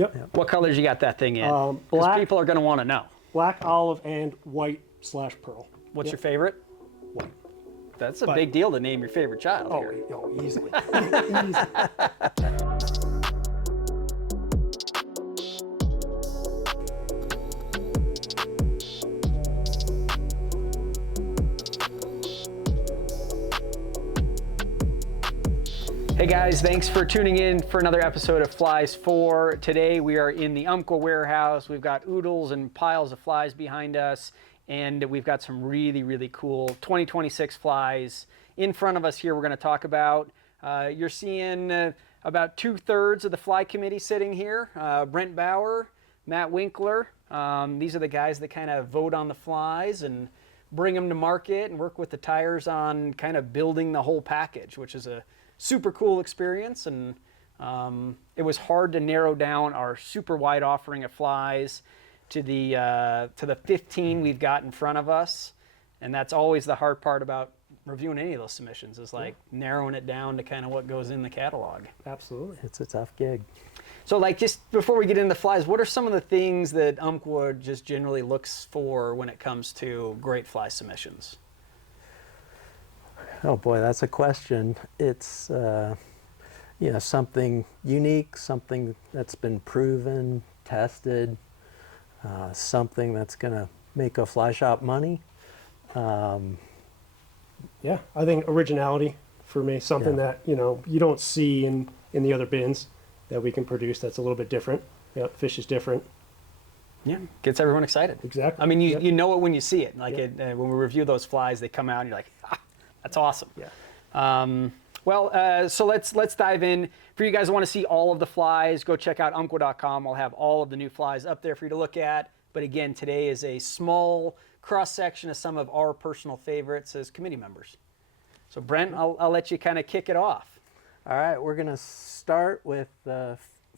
Yep. What colors you got that thing in? Because Black. people are going to want to know. Black, olive, and white/pearl. What's your favorite? White. That's a big deal to name your favorite child here. Oh, easily. Easy. Hey guys, thanks for tuning in for another episode of Flies 4. Today we are in the Umpqua warehouse. We've got oodles and piles of flies behind us, and we've got some really, really cool 2026 flies in front of us here we're going to talk about. You're seeing about 2/3 of the fly committee sitting here. Brent Bauer, Matt Winkler. These are the guys that kind of vote on the flies and bring them to market and work with the tires on kind of building the whole package, which is a super cool experience. And it was hard to narrow down our super wide offering of flies to the 15 we've got in front of us. And that's always the hard part about reviewing any of those submissions, is like narrowing it down to kind of what goes in the catalog. Absolutely. It's a tough gig. So like, just before we get into flies, what are some of the things that Umpqua just generally looks for when it comes to great fly submissions? Oh boy, that's a question. It's something unique, something that's been proven, tested, something that's going to make a fly shop money. Yeah, I think originality for me, something that you don't see in the other bins that we can produce that's a little bit different. Fish is different. Yeah, gets everyone excited. Exactly. I mean, you know it when you see it. Like when we review those flies, they come out and you're like, that's awesome. Yeah. So let's dive in. For you guys who want to see all of the flies, go check out umpqua.com. I'll have all of the new flies up there for you to look at. But again, today is a small cross-section of some of our personal favorites as committee members. So Brent, I'll let you kind of kick it off. All right, we're going to start with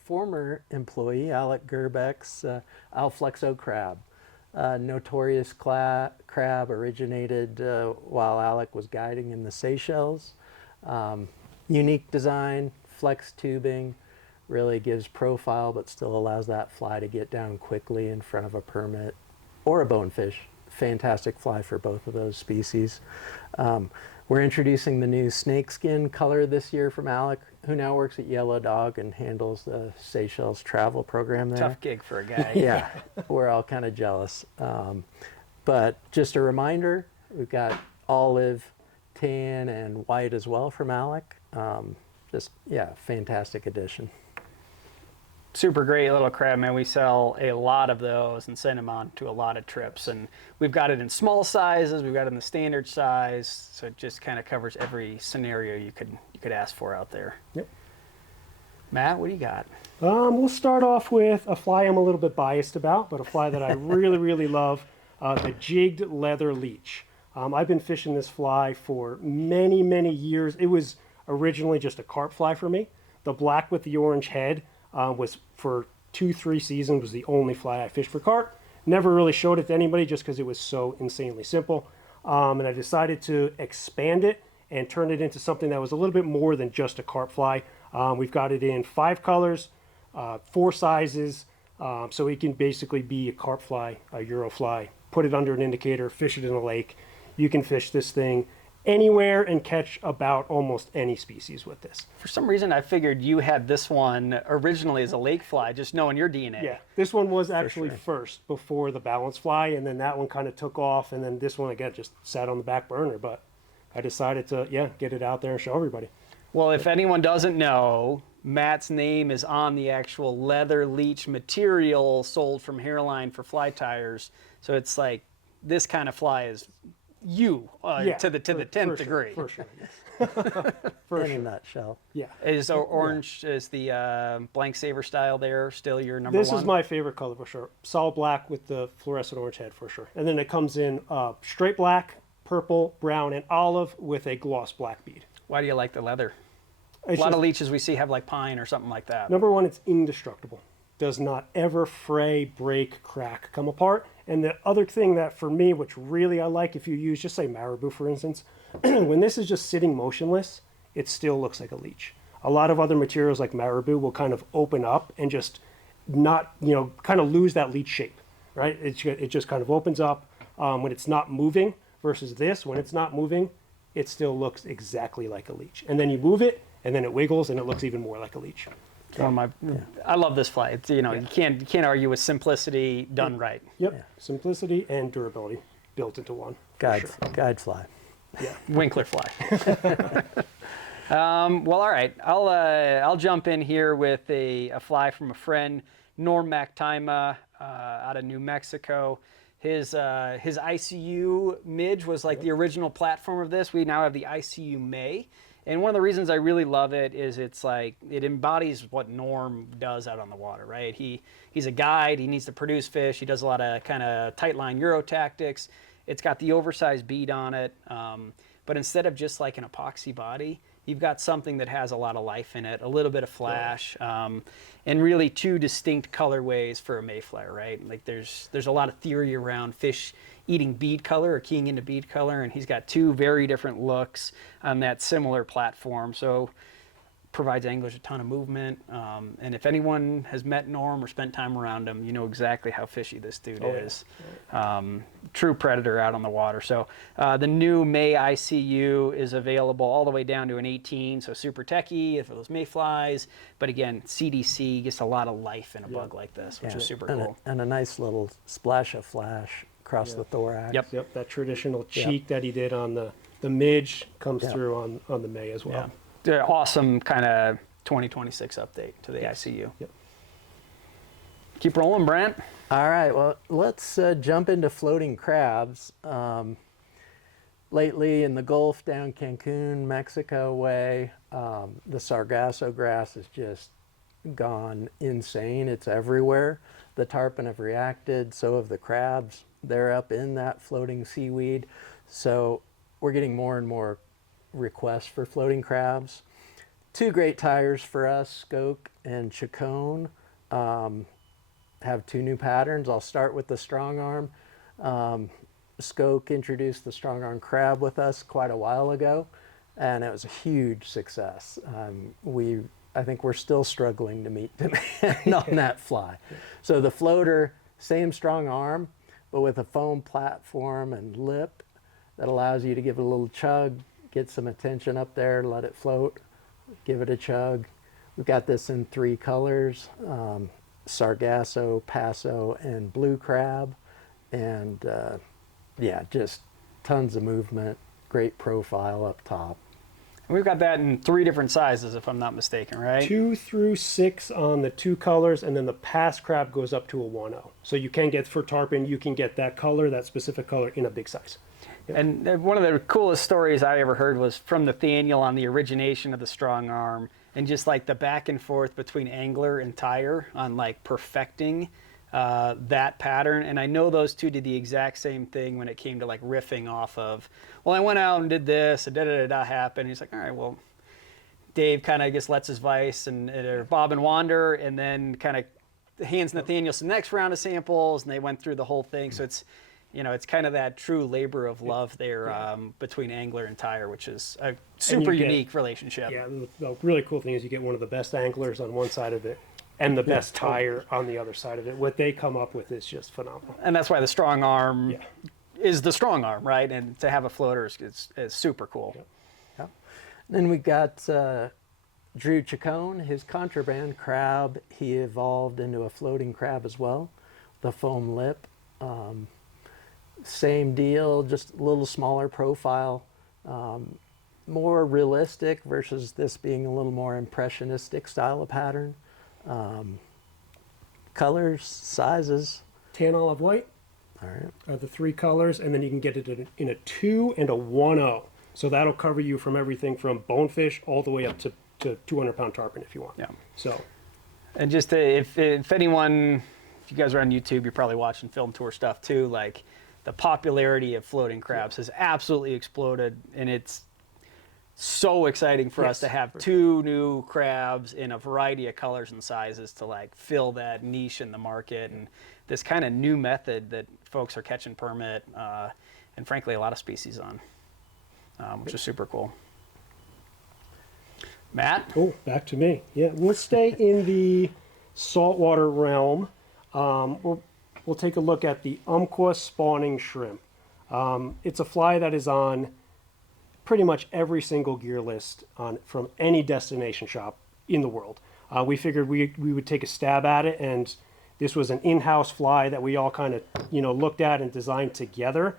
former employee Alec Gerbeck's Allexo Crab. Notorious crab, originated while Alec was guiding in the Seychelles. Unique design, flex tubing, really gives profile but still allows that fly to get down quickly in front of a permit or a bonefish. Fantastic fly for both of those species. We're introducing the new snakeskin color this year from Alec, who now works at Yellow Dog and handles the Seychelles travel program there. Tough gig for a guy. Yeah, we're all kind of jealous. But just a reminder, we've got olive, tan, and white as well from Alec. Fantastic addition. Super great little crab, man. We sell a lot of those and send them on to a lot of trips. And we've got it in small sizes. We've got it in the standard size. So it just kind of covers every scenario you could ask for out there. Yep. Matt, what do you got? We'll start off with a fly I'm a little bit biased about, but a fly that I really, really love, the jigged leather leech. I've been fishing this fly for many, many years. It was originally just a carp fly for me. The black with the orange head was for 2-3 seasons was the only fly I fished for carp. Never really showed it to anybody just because it was so insanely simple. And I decided to expand it and turn it into something that was a little bit more than just a carp fly. We've got it in 5 colors, 4 sizes, so it can basically be a carp fly, a Euro fly. Put it under an indicator, fish it in a lake. You can fish this thing anywhere and catch about almost any species with this. For some reason, I figured you had this one originally as a lake fly, just knowing your DNA. Yeah, this one was actually first before the balance fly, and then that one kind of took off, and then this one, again, just sat on the back burner. But I decided to, get it out there and show everybody. Well, if anyone doesn't know, Matt's name is on the actual leather leech material sold from Hairline for fly tires. So it's like this kind of fly is you to the 10th degree. For sure. In a nutshell. Yeah. Is orange is the blank saver style there still your number one? This is my favorite color for sure. Solid black with the fluorescent orange head for sure. And then it comes in straight black, purple, brown, and olive with a gloss black bead. Why do you like the leather? It's a lot of leeches we see have like pine or something like that. Number one, it's indestructible. Does not ever fray, break, crack, come apart. And the other thing that for me, which really I like, if you use, just say marabou for instance, when this is just sitting motionless, it still looks like a leech. A lot of other materials like marabou will kind of open up and just not, kind of lose that leech shape, right? It just kind of opens up when it's not moving versus this. When it's not moving, it still looks exactly like a leech. And then you move it, and then it wiggles, and it looks even more like a leech. I love this fly. It's, you can't argue with simplicity done right. Yep, simplicity and durability built into one. Guide fly. Yeah, Winkler fly. Well, all right. I'll jump in here with a fly from a friend, Norm Mactima, out of New Mexico. His ICU midge was like the original platform of this. We now have the ICU May. And one of the reasons I really love it is it's like it embodies what Norm does out on the water, right? He's a guide. He needs to produce fish. He does a lot of kind of tight line Euro tactics. It's got the oversized bead on it, but instead of just like an epoxy body, you've got something that has a lot of life in it, a little bit of flash, and really two distinct colorways for a mayflower, right? Like there's a lot of theory around fish eating bead color or keying into bead color, and he's got two very different looks on that similar platform. So provides anglers a ton of movement, and if anyone has met Norm or spent time around him, you know exactly how fishy this dude is. True predator out on the water. So the new May ICU is available all the way down to an 18, so super techie for those mayflies. But again, CDC gets a lot of life in a bug like this, which is super cool. And a nice little splash of flash across the thorax. Yep, that traditional cheek that he did on the midge comes through on the May as well. Awesome kind of 2026 update to the ICU. Yep. Keep rolling, Brent. All right, well, let's jump into floating crabs. Lately in the Gulf down Cancun, Mexico way, the Sargasso grass has just gone insane. It's everywhere. The tarpon have reacted, so have the crabs. They're up in that floating seaweed. So we're getting more and more requests for floating crabs. Two great tires for us, Skoke and Chacon, have two new patterns. I'll start with the Strongarm. Skoke introduced the Strongarm Crab with us quite a while ago, and it was a huge success. I think we're still struggling to meet demand on that fly. So the floater, same strong arm, but with a foam platform and lip that allows you to give it a little chug, get some attention up there, let it float, give it a chug. We've got this in three colors, Sargasso, Paso, and blue crab. And just tons of movement, great profile up top. And we've got that in three different sizes, if I'm not mistaken, right? 2 through 6 on the two colors, and then the pass crab goes up to a 1.0. So you can get, for tarpon, you can get that color, that specific color, in a big size. Yep. And one of the coolest stories I ever heard was from Nathaniel on the origination of the strong arm, and just like the back and forth between angler and tire on like perfecting that pattern. And I know those two did the exact same thing when it came to like riffing off of, well, I went out and did this, and da-da-da-da happened. He's like, all right, well, Dave kind of just lets his vice or bob and wander, and then kind of hands Nathaniel some next round of samples, and they went through the whole thing. So it's, it's kind of that true labor of love there between angler and tire, which is a super unique relationship. Yeah, the really cool thing is you get one of the best anglers on one side of it and the best tire on the other side of it. What they come up with is just phenomenal. And that's why the strong arm is the strong arm, right? And to have a floater is super cool. Yep. Then we got Drew Chacon, his Contraband Crab. He evolved into a floating crab as well, the foam lip. Same deal, just a little smaller profile, more realistic versus this being a little more impressionistic style of pattern. Colors, sizes. Tan, olive, white are the three colors, and then you can get it in a 2 and a 1.0. So that'll cover you from everything from bonefish all the way up to 200-pound tarpon if you want. Yeah. So. And just if anyone, if you guys are on YouTube, you're probably watching film tour stuff too, like, the popularity of floating crabs has absolutely exploded, and it's so exciting for us to have two new crabs in a variety of colors and sizes to like fill that niche in the market, and this kind of new method that folks are catching permit and frankly a lot of species on, which is super cool. Matt? Oh, back to me. Yeah, we'll stay in the saltwater realm, we'll take a look at the Umpqua spawning shrimp. It's a fly that is on pretty much every single gear list from any destination shop in the world. We figured we would take a stab at it, and this was an in-house fly that we all kind of looked at and designed together.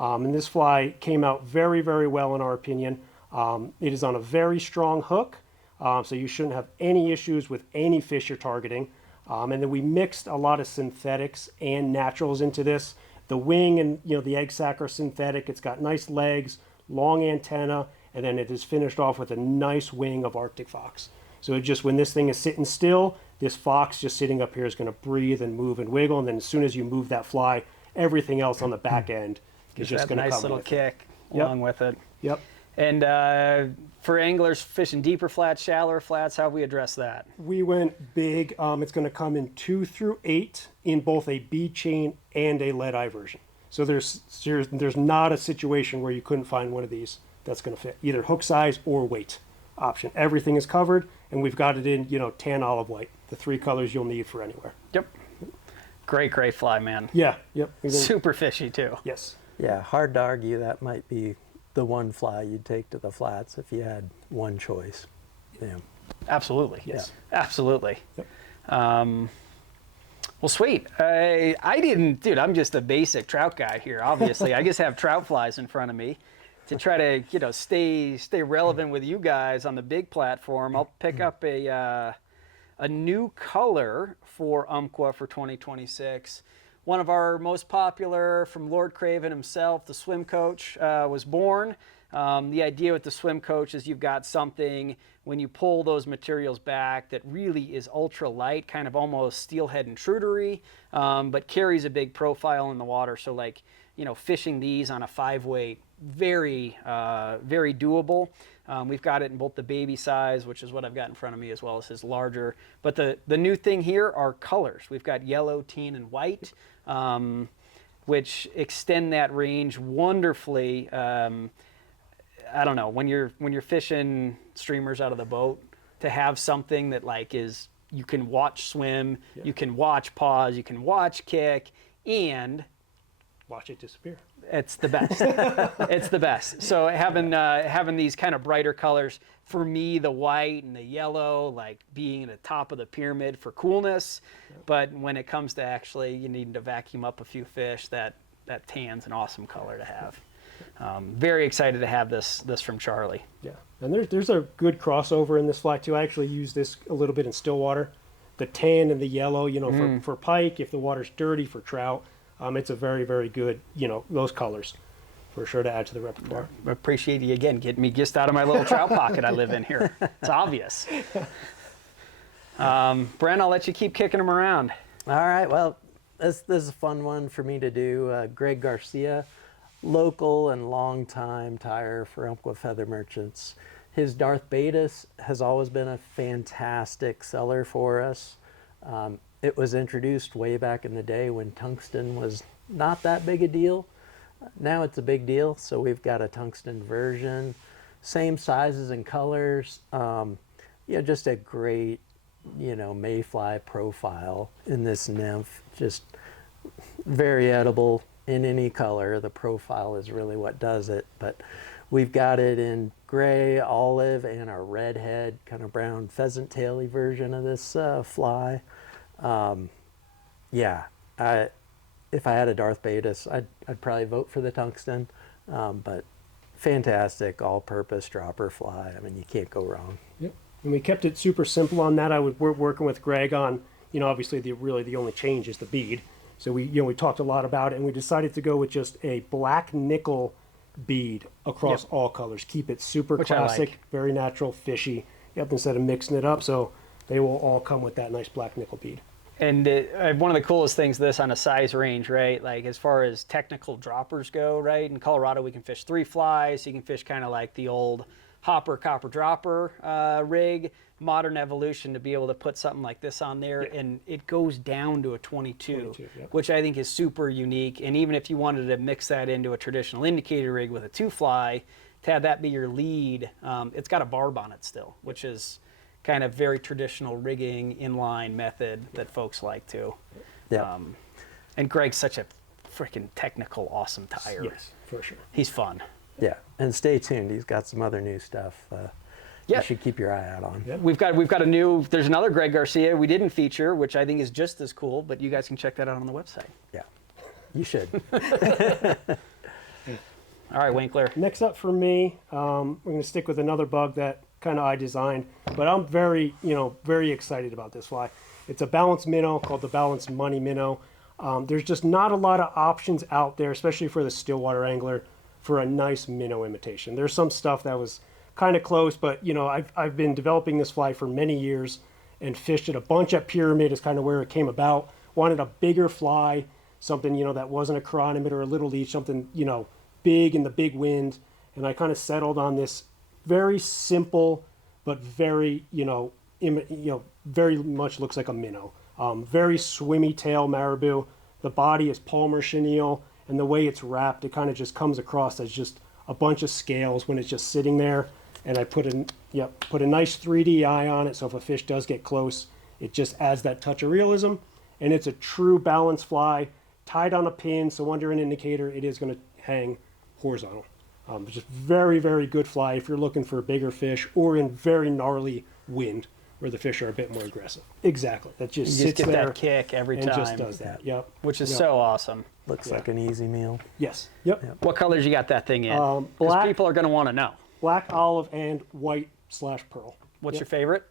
And this fly came out very, very well in our opinion. It is on a very strong hook, so you shouldn't have any issues with any fish you're targeting. And then we mixed a lot of synthetics and naturals into this. The wing and the egg sac are synthetic. It's got nice legs, long antenna, and then it is finished off with a nice wing of Arctic fox. So it just, when this thing is sitting still, this fox just sitting up here is going to breathe and move and wiggle, and then as soon as you move that fly, everything else on the back end is just going to come nice little with kick it. Yep. along with it. Yep. And for anglers fishing deeper flats, shallower flats, how have we addressed that? We went big. It's going to come in 2 through 8 in both a bead chain and a lead eye version. So there's not a situation where you couldn't find one of these that's going to fit either hook size or weight option. Everything is covered, and we've got it in tan, olive, white, the 3 colors you'll need for anywhere. Yep. Great fly, man. Yeah. Yep. Super fishy too. Yes. Yeah, hard to argue that might be the one fly you'd take to the flats if you had one choice. Yeah. Absolutely. Yes. Absolutely. Yep. Well, sweet. I didn't, dude, I'm just a basic trout guy here, obviously. I just have trout flies in front of me to try to, stay relevant with you guys on the big platform. I'll pick up a new color for Umpqua for 2026. One of our most popular, from Lord Craven himself, the swim coach, was born. The idea with the swim coach is you've got something, when you pull those materials back, that really is ultra light, kind of almost steelhead intrudery, but carries a big profile in the water. So fishing these on a 5-weight, very doable. We've got it in both the baby size, which is what I've got in front of me, as well as his larger. But the new thing here are colors. We've got yellow, tan, and white, which extend that range wonderfully. I don't know, when you're fishing streamers out of the boat, to have something that is, you can watch swim, you can watch pause, you can watch kick, and Watch it disappear. it's the best. It's the best. So having these kind of brighter colors, for me, the white and the yellow, being at the top of the pyramid for coolness. But when it comes to actually you needing to vacuum up a few fish, that tan's an awesome color to have. Very excited to have this from Charlie. Yeah, and there's a good crossover in this fly too. I actually use this a little bit in Stillwater. The tan and the yellow, for pike, if the water's dirty, for trout. It's a very, very good, those colors for sure to add to the repertoire. I appreciate you again getting me just out of my little trout pocket I live in here. It's obvious. Brent, I'll let you keep kicking them around. All right, well, this is a fun one for me to do. Greg Garcia, local and long-time tire for Umpqua Feather Merchants. His Darth Betas has always been a fantastic seller for us. It was introduced way back in the day when tungsten was not that big a deal. Now it's a big deal, so we've got a tungsten version. Same sizes and colors. Just a great, mayfly profile in this nymph. Just very edible in any color. The profile is really what does it. But we've got it in gray, olive, and a redhead, kind of brown pheasant taily version of this fly. If I had a Darth Betas, I'd probably vote for the tungsten, but fantastic all-purpose dropper fly. I mean, you can't go wrong. Yep. And we kept it super simple on that. We're working with Greg on, obviously the only change is the bead. So we talked a lot about it, and we decided to go with just a black nickel bead across all colors. Keep it super classic, very natural, fishy. Instead of mixing it up, so they will all come with that nice black nickel bead. And one of the coolest things, this on a size range, right? As far as technical droppers go, right? In Colorado, we can fish 3 flies. You can fish kind of like the old hopper copper dropper rig. Modern evolution to be able to put something like this on there, and it goes down to a 22 which I think is super unique. And even if you wanted to mix that into a traditional indicator rig with a 2 fly, to have that be your lead, it's got a barb on it still, which is kind of very traditional rigging inline method that folks like too. Yeah. And Greg's such a freaking technical, awesome tyer. Yes, for sure. He's fun. Yeah, and stay tuned. He's got some other new stuff. Yeah. You should keep your eye out on. Yeah. We've got a new. There's another Greg Garcia we didn't feature, which I think is just as cool. But you guys can check that out on the website. Yeah, you should. All right, Winkler. Next up for me, we're going to stick with another bug that kind of I designed, but I'm very excited about this fly. It's a balanced minnow called the Balanced Money Minnow. There's just not a lot of options out there, especially for the stillwater angler, for a nice minnow imitation. There's some stuff that was kind of close, but I've been developing this fly for many years and fished it a bunch at Pyramid is kind of where it came about. Wanted a bigger fly, something that wasn't a chironomid or a little leech, something big in the big wind, and I kind of settled on this very simple but very very much looks like a minnow. Very swimmy tail marabou. The body is Palmer chenille, and the way it's wrapped, it kind of just comes across as just a bunch of scales when it's just sitting there. And I put a nice 3D eye on it, so if a fish does get close, it just adds that touch of realism. And it's a true balance fly, tied on a pin, so under an indicator, it is going to hang horizontal. Just very, very good fly if you're looking for bigger fish or in very gnarly wind where the fish are a bit more aggressive. Exactly. That just You sits just get there that kick every and time. just does that. Yep. Which is Yep. so awesome. Looks like an easy meal. Yes. Yep. What colors you got that thing in? 'Cause black. people are going to want to know. Black, olive, and white/pearl. What's Yep. your favorite?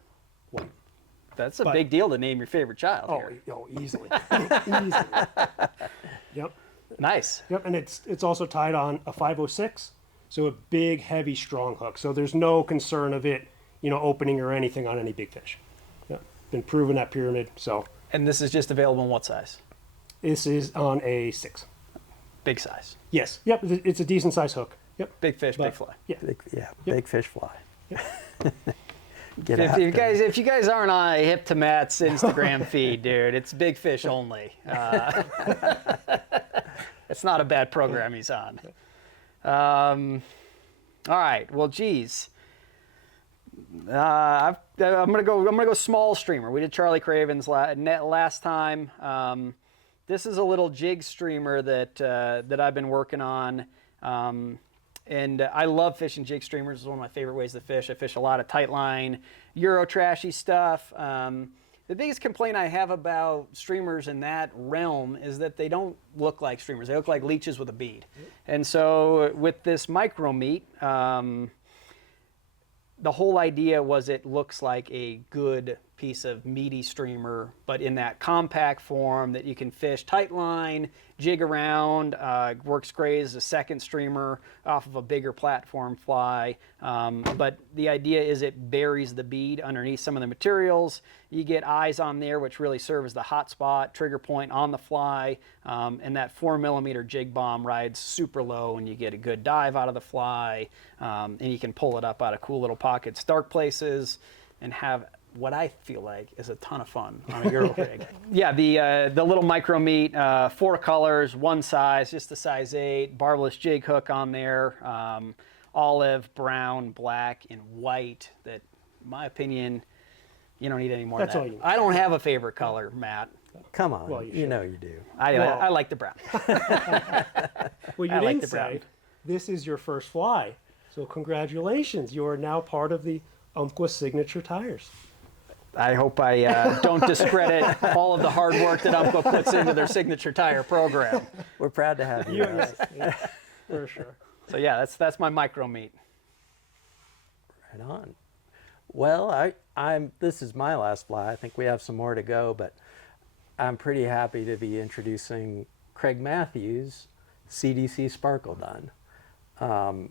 White. That's a But- big deal to name your favorite child here. Easily. Easily. Yep. Nice. Yep. And it's also tied on a 506, so a big, heavy, strong hook. So there's no concern of it, opening or anything on any big fish. Yep. Been proven at Pyramid. So And this is just available in what size? this is on a 6. Big size. Yes. Yep. It's a decent size hook. Yep. Big fish, big But- fly. Yeah. Big fish fly. Get If after you it. guys, if you guys aren't on Hip to Matt's Instagram feed, dude, it's big fish only. It's not a bad program he's on. All right. Well, geez. I'm gonna go small streamer. We did Charlie Craven's last time. This is a little jig streamer that I've been working on. And I love fishing jig streamers. It's one of my favorite ways to fish. I fish a lot of tight line, Euro trashy stuff. The biggest complaint I have about streamers in that realm is that they don't look like streamers. They look like leeches with a bead. And so with this micro meat, the whole idea was it looks like a good piece of meaty streamer, but in that compact form that you can fish tight line, jig around, works great as a second streamer off of a bigger platform fly. But the idea is it buries the bead underneath some of the materials. You get eyes on there, which really serve as the hot spot, trigger point on the fly, and that 4mm jig bomb rides super low and you get a good dive out of the fly, and you can pull it up out of cool little pockets, dark places, and have what I feel like is a ton of fun on a Euro rig. Yeah, the little micro meat, 4 colors, one size, just a size 8, barbless jig hook on there, olive, brown, black, and white. That, in my opinion, you don't need any more That's of all that. you need. I don't have a favorite color, Matt. Come on, Well, you you should. know you do. I like the brown. Well, you I like didn't the brown. say this is your first fly. So congratulations. You are now part of the Umpqua signature tires. I hope I don't discredit all of the hard work that Umpqua puts into their signature tire program. We're proud to have you. Yes, yeah, for sure. So yeah, that's my micro meat. Right on. Well, this is my last fly. I think we have some more to go, but I'm pretty happy to be introducing Craig Matthews' CDC Sparkle Dun.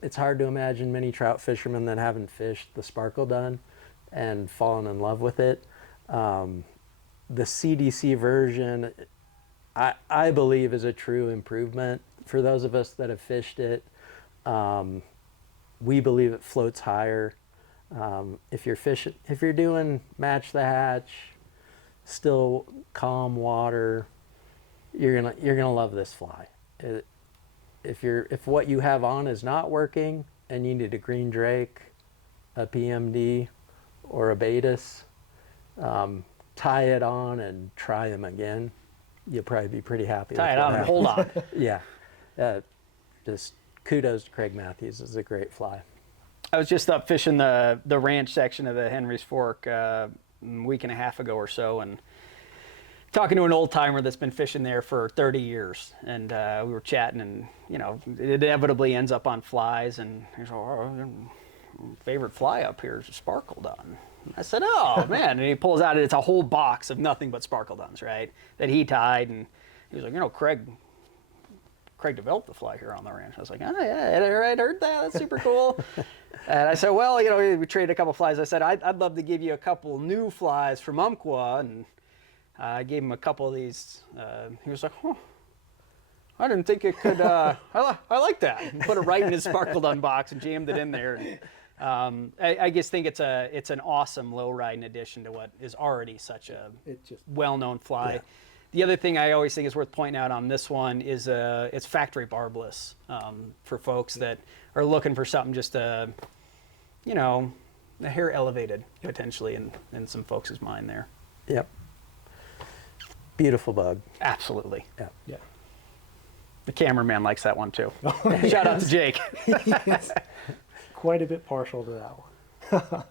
It's hard to imagine many trout fishermen that haven't fished the Sparkle Dun and fallen in love with it. The CDC version, I believe, is a true improvement for those of us that have fished it. We believe it floats higher. If you're doing match the hatch, still calm water, you're gonna love this fly. If what you have on is not working and you need a green drake, a PMD, or a Baetis, tie it on and try them again. You'll probably be pretty happy. Tie with it what on and happens. hold on. Yeah. Just kudos to Craig Matthews. It's a great fly. I was just up fishing the ranch section of the Henry's Fork a week and a half ago or so, and talking to an old timer that's been fishing there for 30 years. And we were chatting, and it inevitably ends up on flies. And he's like, "Oh, favorite fly up here is a Sparkle Dun." I said, "Oh man!" And he pulls out, it's a whole box of nothing but Sparkle Duns, right? That he tied, and he was like, Craig developed the fly here on the ranch. I was like, "Oh yeah, I heard that. That's super cool." And I said, "Well, we traded a couple flies." I said, I'd love to give you a couple new flies from Umpqua," and I gave him a couple of these. He was like, "Oh, I didn't think it could. I like that." And put it right in his Sparkle Dun box and jammed it in there. And, I just think it's an awesome low riding addition to what is already such a well-known fly. Yeah. The other thing I always think is worth pointing out on this one is it's factory barbless for folks that are looking for something just a hair elevated potentially in some folks' mind there. Yep. Beautiful bug. Absolutely. Yeah. Yeah. The cameraman likes that one too. Shout out to Jake. Quite a bit partial to that one.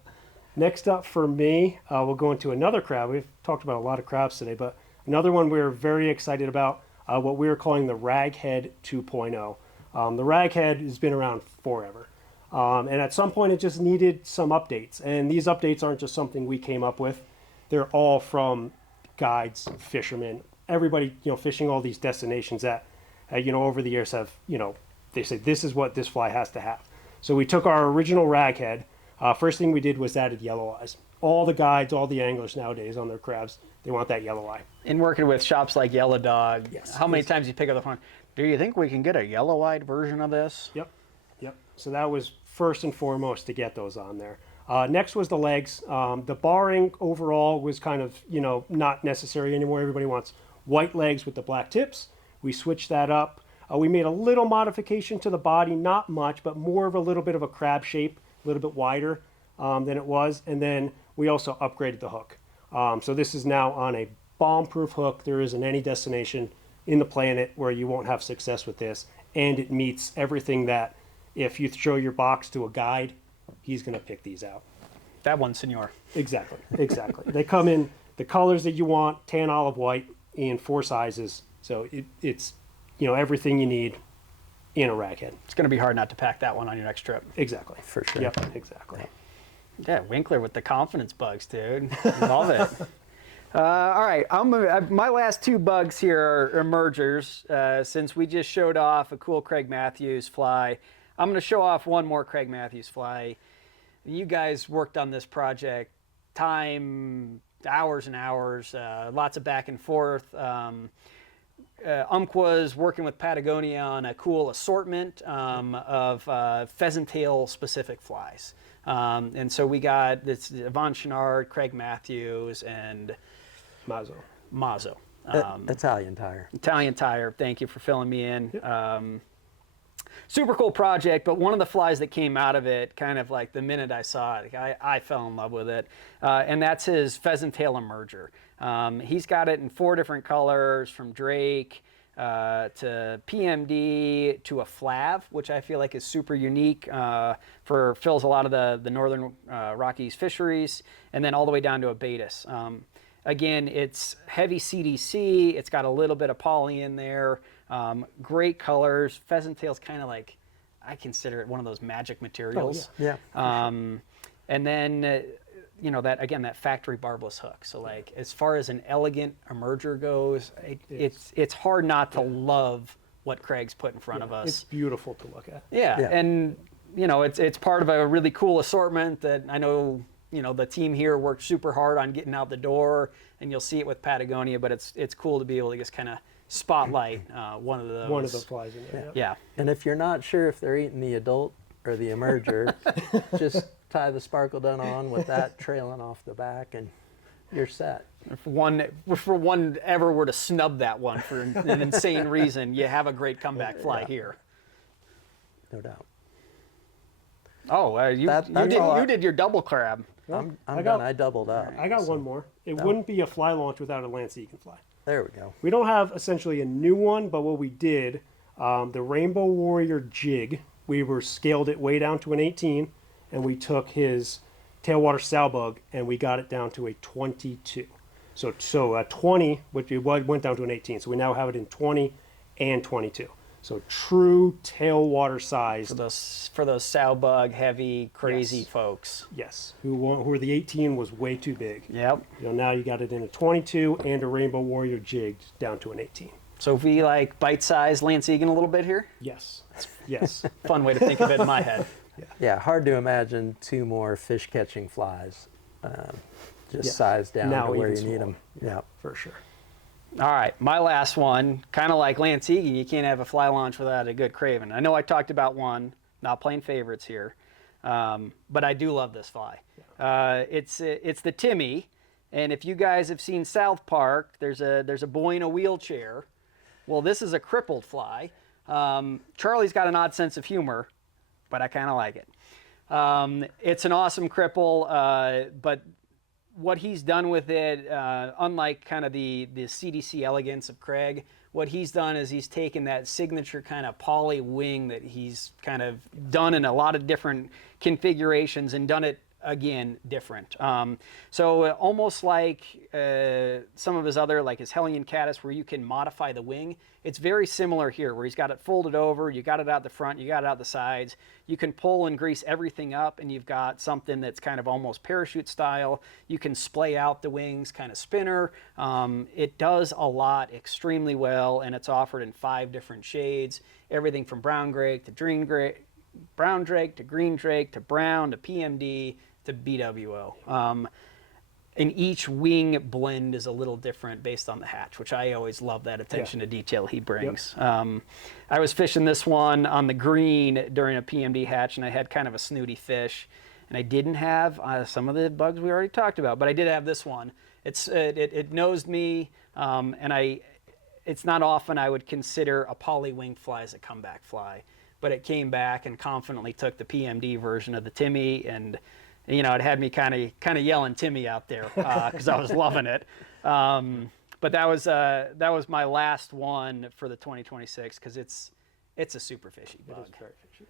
Next up for me, we'll go into another crab. We've talked about a lot of crabs today, but another one we're very excited about, what we're calling the Raghead 2.0. The Raghead has been around forever. And at some point it just needed some updates. And these updates aren't just something we came up with. They're all from guides, fishermen, everybody, fishing all these destinations that, over the years have, they say this is what this fly has to have. So we took our original Raghead. First thing we did was added yellow eyes. All the guides, all the anglers nowadays on their crabs, they want that yellow eye. In working with shops like Yellow Dog, Yes. how many times you pick up the phone? Do you think we can get a yellow-eyed version of this? Yep. So that was first and foremost to get those on there. Next was the legs. The barring overall was kind of, not necessary anymore. Everybody wants white legs with the black tips. We switched that up. We made a little modification to the body, not much, but more of a little bit of a crab shape, a little bit wider than it was. And then we also upgraded the hook. So this is now on a bomb-proof hook. There isn't any destination in the planet where you won't have success with this. And it meets everything that if you show your box to a guide, he's going to pick these out. That one, senor. Exactly. They come in the colors that you want, tan, olive, white, in 4 sizes. So it's, everything you need in a Raghead. It's going to be hard not to pack that one on your next trip. Exactly. For sure. Yep, exactly. Yeah, Winkler with the confidence bugs, dude. Love it. All right, my last 2 bugs here are emergers. Since we just showed off a cool Craig Matthews fly, I'm going to show off one more Craig Matthews fly. You guys worked on this project hours and hours, lots of back and forth. Umpqua's working with Patagonia on a cool assortment of pheasant tail specific flies. And so we got this Yvonne Chenard, Craig Matthews, and Mazzo. Italian tire. Italian Tire, thank you for filling me in. Super cool project, but one of the flies that came out of it, kind of like the minute I saw it, I fell in love with it, and that's his pheasant tail emerger. He's got it in 4 different colors, from Drake to PMD to a Flav, which I feel like is super unique fills a lot of the northern Rockies fisheries, and then all the way down to a Baetis. Again, it's heavy CDC. It's got a little bit of poly in there. Great colors. Pheasant tail's kind of like, I consider it one of those magic materials. Oh, yeah. And then, that factory barbless hook. So like, as far as an elegant emerger goes, it's hard not to love what Craig's put in front of us. It's beautiful to look at. Yeah. And it's part of a really cool assortment that I know. The team here worked super hard on getting out the door, and you'll see it with Patagonia, but it's cool to be able to just kind of spotlight one of those. One of the flies in there. Yeah. And if you're not sure if they're eating the adult or the emerger, just tie the Sparkle Dun on with that trailing off the back, and you're set. If one ever were to snub that one for an insane reason, you have a great comeback fly here. No doubt. Oh, you did your double crab. I'm I done. got- I doubled up. I got one more. It wouldn't be a fly launch without a Lance Eaggan fly. There we go. We don't have essentially a new one, but what we did, the Rainbow Warrior jig, we were scaled it way down to an 18, and we took his tailwater sow bug and we got it down to a 22. So a 20, which it went down to an 18. So we now have it in 20 and 22. So true tailwater size. For those sow bug heavy crazy Yes. folks. Yes. Who the 18 was way too big. Yep. Now you got it in a 22 and a Rainbow Warrior jigged down to an 18. So if we like bite-sized Lance Eaggan a little bit here, Yes. Yes. fun way to think of it in my head. Yeah, hard to imagine two more fish catching flies, just Yes. sized down Now to where you even need smaller. them. Yeah. For sure. All right, my last one, kind of like Lance Eaggan, you can't have a fly launch without a good craven. I know I talked about one, not playing favorites here, but I do love this fly. It's the Timmy, and if you guys have seen South Park, there's a boy in a wheelchair. Well, this is a crippled fly. Charlie's got an odd sense of humor, but I kind of like it. It's an awesome cripple, but what he's done with it, unlike kind of the CDC elegance of Craig, what he's done is he's taken that signature kind of poly wing that he's kind of done in a lot of different configurations and done it again different. So almost like some of his other, like his Hellion Caddis, where you can modify the wing. It's very similar here, where he's got it folded over, you got it out the front, you got it out the sides. You can pull and grease everything up, and you've got something that's kind of almost parachute style. You can splay out the wings, kind of spinner. It does a lot extremely well, and it's offered in 5 different shades, everything from brown drake to green drake, brown drake to green drake to brown to PMD to BWO. And each wing blend is a little different based on the hatch, which I always love that attention to detail he brings. Yep. I was fishing this one on the green during a PMD hatch, and I had kind of a snooty fish, and I didn't have some of the bugs we already talked about, but I did have this one. It nosed me, and it's not often I would consider a poly-winged fly as a comeback fly, but it came back and confidently took the PMD version of the Timmy, and it had me kind of yelling Timmy out there because I was loving it. But that was my last one for the 2026 because it's a super fishy bug. It is very fishy.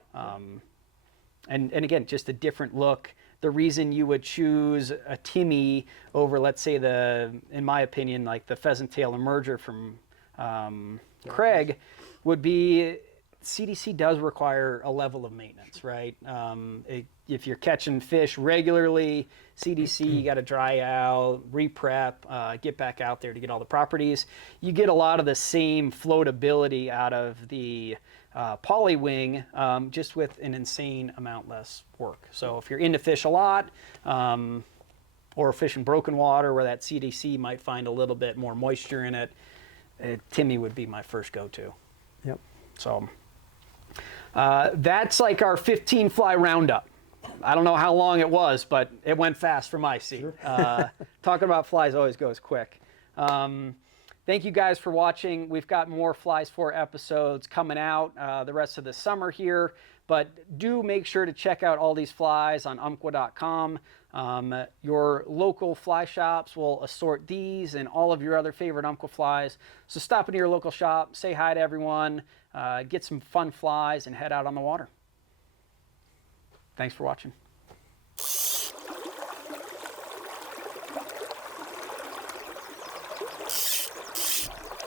And again, just a different look. The reason you would choose a Timmy over, let's say, in my opinion, like the Pheasant Tailor merger from Craig, would be CDC does require a level of maintenance, right? If you're catching fish regularly, CDC, you got to dry out, re-prep, get back out there to get all the properties. You get a lot of the same floatability out of the polywing, just with an insane amount less work. So if you're into fish a lot, or fishing broken water where that CDC might find a little bit more moisture in it, Timmy would be my first go-to. Yep. So that's like our 15 fly roundup. I don't know how long it was, but it went fast for my seat. Sure. Talking about flies always goes quick. Thank you guys for watching. We've got more Flies 4 episodes coming out the rest of the summer here, but do make sure to check out all these flies on umpqua.com. Your local fly shops will assort these and all of your other favorite Umpqua flies. So stop into your local shop, say hi to everyone, get some fun flies, and head out on the water. Thanks for watching.